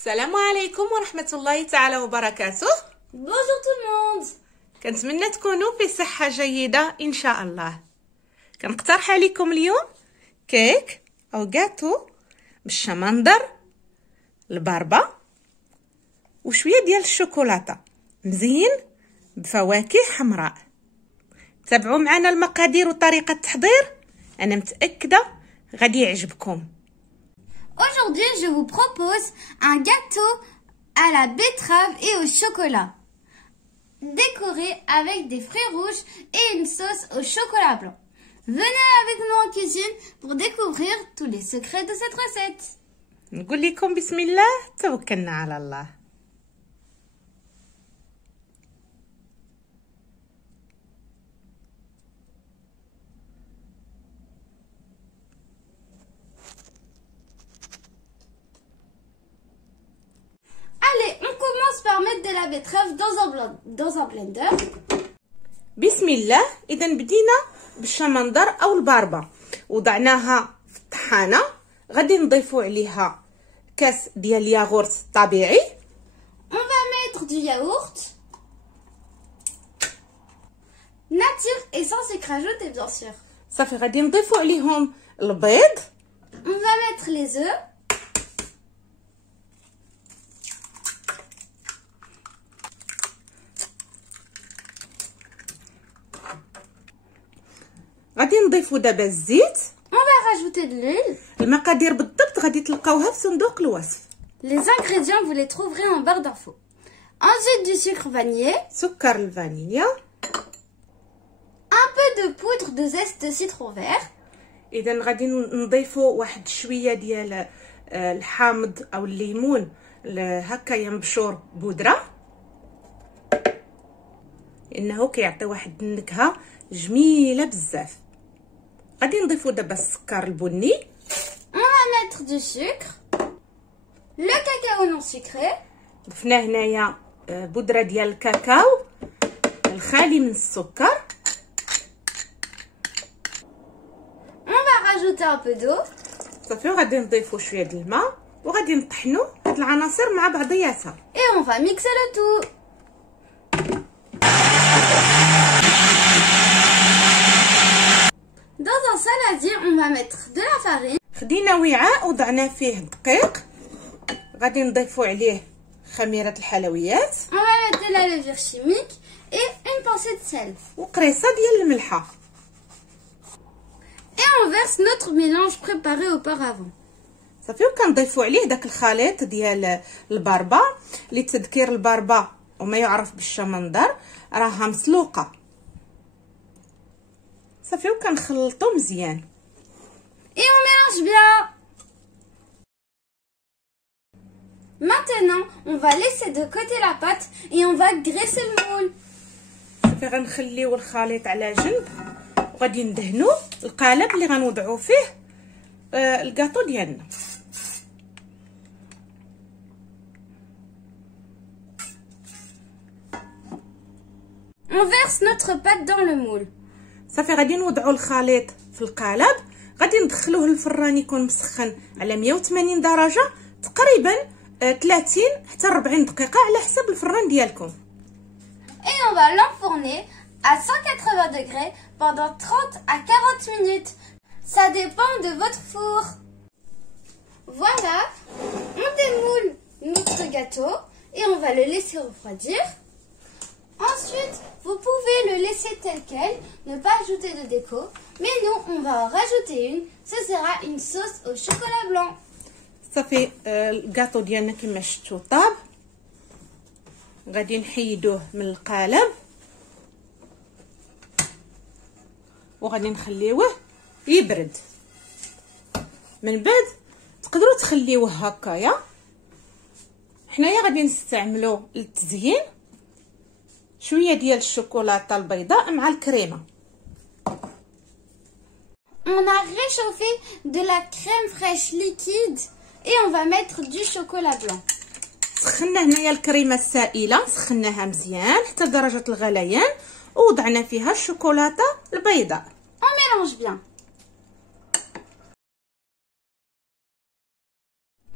السلام عليكم ورحمة الله تعالى وبركاته. Bonjour tout le monde. كنتمنى تكونوا في صحة جيدة إن شاء الله. كنقترح عليكم اليوم كيك أو غاتو بالشمندر الباربة وشوية ديال الشوكولاتة مزين بفواكه حمراء. تابعوا معنا المقادير وطريقة التحضير، أنا متأكدة غادي يعجبكم. Aujourd'hui, je vous propose un gâteau à la betterave et au chocolat, décoré avec des fruits rouges et une sauce au chocolat blanc. Venez avec nous en cuisine pour découvrir tous les secrets de cette recette. نقول لكم بسم الله توكلنا على الله. Allez, on commence par mettre de la betterave dans un blender. بسم الله. اذا بدينا بالشمندر او الباربه، وضعناها في الطحانه. غادي نضيفوا عليها كاس ديال الياغورت طبيعي. On va mettre du yaourt nature et sans sucre ajouté bien sûr. صافي غادي نضيفوا عليهم البيض. On va mettre les œufs. غادي نضيفوا دابا الزيت. On va rajouter de l'huile. المقادير بالضبط غادي تلقاوها في صندوق الوصف. Les ingrédients, vous les trouverez en barre d'infos. Ensuite, du sucre vanillé. سكر الفانيليا. Un peu de poudre de zeste de citron vert. اذا غادي نضيفوا واحد شويه ديال الحامض او الليمون هكايا مبشور بودره، انه كيعطي واحد النكهه جميله بزاف. غادي نضيفوا دابا السكر البني. On va mettre du sucre. Le cacao non sucré. ضفنا هنايا بودره ديال الكاكاو الخالي من السكر. On va rajouter un peu d'eau. صافي غادي نضيفوا شويه د الماء وغادي نطحنوا هاد العناصر مع بعضياتها. Et on va mixer le tout. Dans un saladier, on va mettre de la farine. خدينا وعاء وضعنا فيه الدقيق، غادي نضيفوا عليه خميره الحلويات. On va mettre de la levure chimique et une pincée de sel. وقريصه ديال الملحه. Et on verse notre mélange préparé auparavant. صافي وكنضيفوا عليه داك الخليط ديال الباربه. لتذكير الباربه وما يعرف بالشمندر راها مسلوقه. صافي وكنخلطوا مزيان. Et on mélange bien. Maintenant, on va laisser de côté la pâte et on va graisser le moule. صافي غنخليو الخليط على جنب وغادي ندهنوا القالب اللي غنوضعوا فيه الكاطو ديالنا. On verse notre pâte dans le moule. صافي غادي نوضعوا الخليط في القالب، غادي ندخلوه للفران يكون مسخن على 180 درجه تقريبا 30 حتى 40 دقيقه على حسب الفران ديالكم. Et on va l'enfourner à 180 degrés pendant 30 à 40 minutes. Ça dépend de votre four. Voilà, on démoule notre gâteau et on va le laisser refroidir. Ensuite, vous pouvez le laisser tel quel, ne pas ajouter de déco. Mais nous, on va en rajouter une. Ce sera une sauce au chocolat blanc. صافي الكاطو ديالنا كما شفتوا طاب. غادي نحيدوه من القالب وغادي نخليوه يبرد. من بعد تقدروا تخليوه هكايا. حنايا غادي نستعملوا للتزيين شويه ديال الشوكولاته البيضاء مع الكريمه. On a réchauffé de la crème fraîche liquide et on va mettre du chocolat blanc. سخنا هنايا الكريمه السائله، سخناها مزيان حتى درجه الغليان ووضعنا فيها الشوكولاته البيضاء. On mélange bien.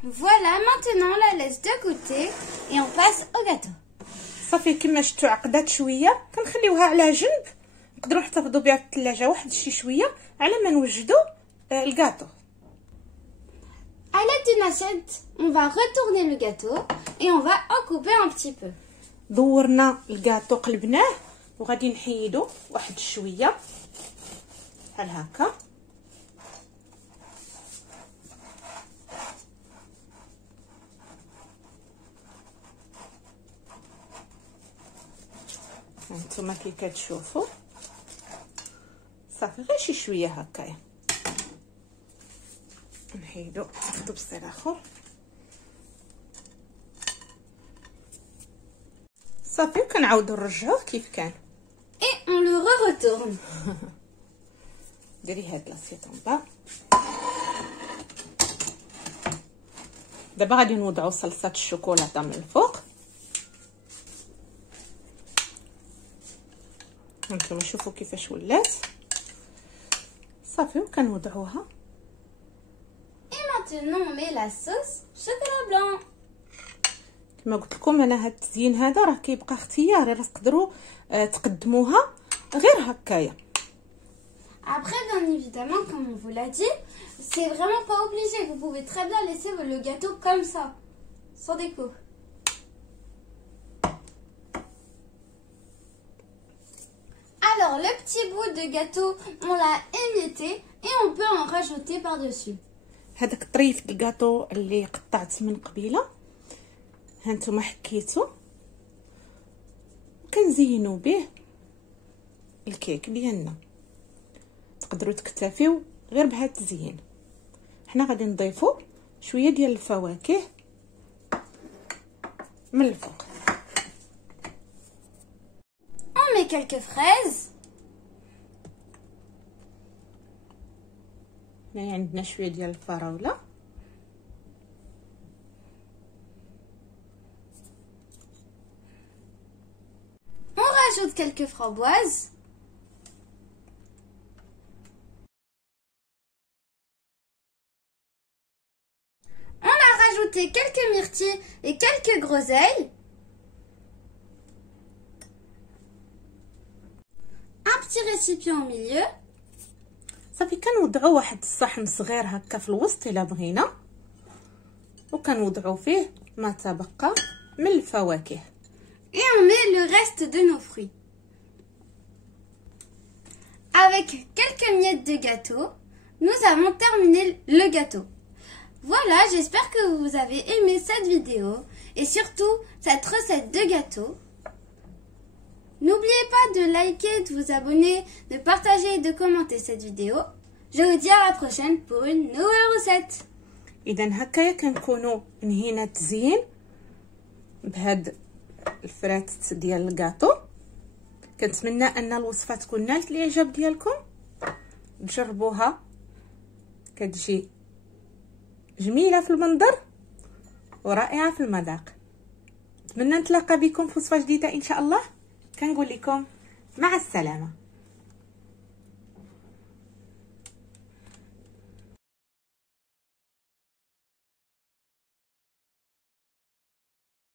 Voilà, maintenant on la laisse de côté et on passe au gâteau. صافي كما شفتوا عقدات شويه كنخليوها على جنب، نقدروا نحتفظوا بها في الثلاجه واحد شي شويه على ما نوجدوا الكاطو. À l'aide d'une assiette, on va retourner le gâteau et on va en couper un petit peu. دورنا الكاطو قلبناه وغادي نحيدو واحد شويه بحال هكا. هانتوما كي كتشوفوا صافي غير شي شويه هكايا نحيدو ناخدو بسيط اخر صافي وكنعاودو نرجعوه كيف كان. Et on le re-retourne. ديري هاد لاسيط با. دابا غادي نوضعو صلصه الشوكولاته من الفوق. هانتوما شوفوا كيفاش ولات صافي وكنوضعوها. Et maintenant on met la sauce chocolat blanc. كما قلت لكم انا هاد التزيين هذا راه كيبقى اختياري، راه تقدروا تقدموها غير هكايا. Après, bien évidemment, comme on vous l'a dit, c'est vraiment pas obligé. Vous pouvez très bien laisser le gâteau comme ça, sans déco. Alors, le petit bout de gâteau, on l'a émietté et on peut en rajouter par-dessus. هذاك الطريف د الكاطو اللي قطعت من قبيله هانتوما حكيتو كنزينوا به الكيك ديالنا. تقدروا تكتفيو غير بهذا التزيين. حنا غادي نضيفوا شويه ديال الفواكه من الفوق. On met quelques fraises. هنا عندنا شويه ديال الفراوله. On rajoute quelques framboises. On a rajouté quelques myrtilles et quelques groseilles. Un petit récipient au milieu. صافي كنوضعوا واحد الصحن صغير هكا في الوسط الا بغينا، وكنوضعوا فيه ما تبقى من الفواكه. Et on met le reste de nos fruits. Avec quelques miettes de gâteau, nous avons terminé le gâteau. Voilà, j'espère que vous avez aimé cette vidéo et surtout cette recette de gâteau. N'oubliez pas de liker, de vous abonner, de partager et de commenter cette vidéo. Je vous dis à la prochaine pour une nouvelle recette. اذا هكايا كنكونوا انهينا التزيين بهاد الفرات ديال الكاطو. كنتمنى ان الوصفه تكون نالت الاعجاب ديالكم. تجربوها كتجي جميله في المنظر ورائعه في المذاق. نتمنى نتلاقى بكم في وصفه جديده ان شاء الله. كنقول لكم مع السلامه.